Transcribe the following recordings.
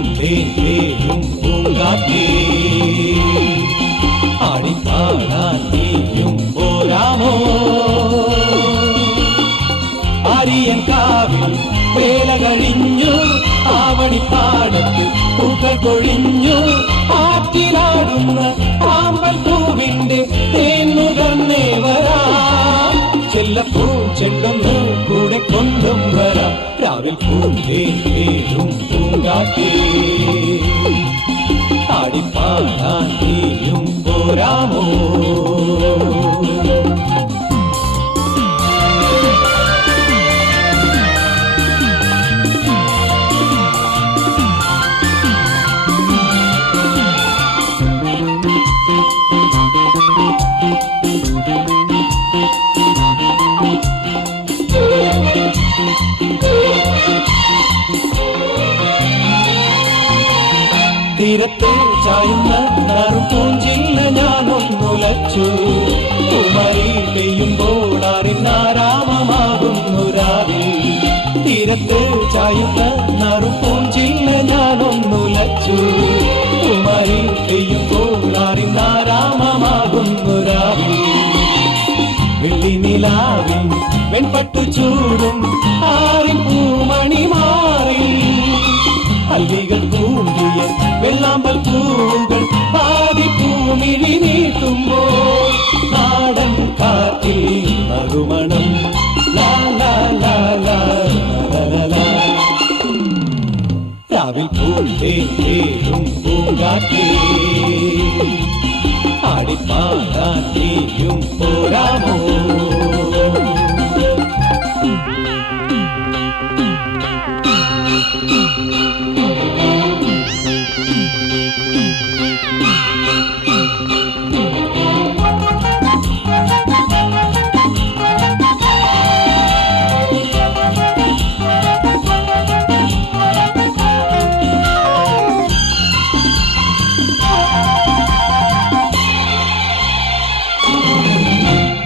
പൂന്തേരും പൂങ്കാറ്റേ ആടിപ്പാടാൻ നീയും പോരാമോ ആര്യൻ കാവിൽ വേല കഴിഞ്ഞു ആവണിപ്പാടത്ത് പൂക്കൾ കൊഴിഞ്ഞു ആറ്റിലാടുന്ന ആമ്പൽ പൂവിന്റെ തേന്നുകർന്നേ വരാം ചെല്ലപ്പൂ ചെണ്ടൊന്ന് കൂടെ കൊണ്ടും വരാം രാവിൽ പൂന്തേരും പൂങ്കാറ്റേ ആടിപ്പാടാൻ നീയും പോരാമോ തീരത്തെ ചായുന്ന നറുപൂഞ്ചില്ല ഞാനൊന്നുലച്ചു കുമരി പെയ്യുമ്പോൾ അറിഞ്ഞാരാമമാകുന്നു രാവിൽ തീരത്തെ ചായുന്ന നറുപൂഞ്ചില്ല ഞാനൊന്നുലച്ചു കുമരി പെയ്യുമ്പോൾ അറിഞ്ഞാരാമമാകുന്നു രാവിൽ വെള്ളി നിലാവിൽ വെൺപട്ടു ചൂടും ആറിൻ പൂമണി മാറി അല്ലികൾ കൂടിയ വെള്ളാമ്പൽ പൂകൾ പാതിപ്പൂമിഴി നീട്ടുമ്പോൾ നാടൻ കാറ്റിൽ നറുമണം ലാ ലാ ലാ ലാ ലാ ലാ രാവിൽ പൂന്തേരും പൂങ്കാറ്റേ ആടിപ്പാടാൻ നീയും പോരാമോ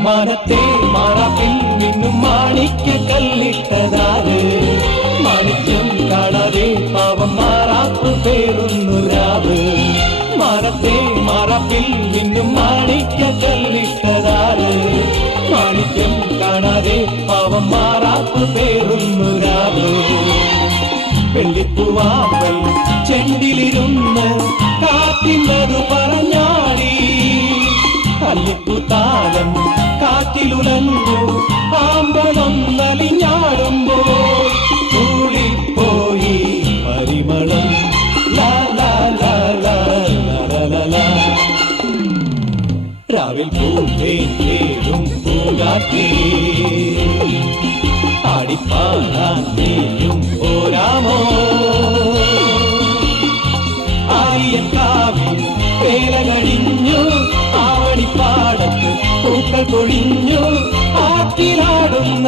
മാനത്തെ മാറാപ്പിൽ നിന്നും മാണിക്ക കല്ലിട്ടതാറ് മാണിക്യം കാണാതെ പാവം മാറാപ്പ് പേരുന്നു രാവ് മാനത്തെ മാറാപ്പിൽ നിന്നും മാണിക്ക കല്ലിട്ടതാറ് മാണിക്യം കാണാതെ പാവം മാറാപ്പ് പേരുന്നു രാവ് വെള്ളിപ്പൂവാമ്പൽ ചെണ്ടിലിരുന്ന് കാറ്റിൻ്റെതു പറഞ്ഞാടി കല്ലിപ്പുതാലം കാറ്റിലുലഞ്ഞു ആമ്പലൊന്നലിഞ്ഞാടുമ്പോൾ കൂടിപ്പോയി പരിമളം ലാ ലാ ലാ ലാ ലാ ലാ രാവിൽ പൂന്തേരും പൂങ്കാറ്റേ ആടിപ്പാടാൻ നീയും പോരാമോ ആര്യൻ കാവിൽ വേല കഴിഞ്ഞു ആവണിപ്പാടത്ത് പൂക്കൾ കൊഴിഞ്ഞു ആറ്റിലാടുന്ന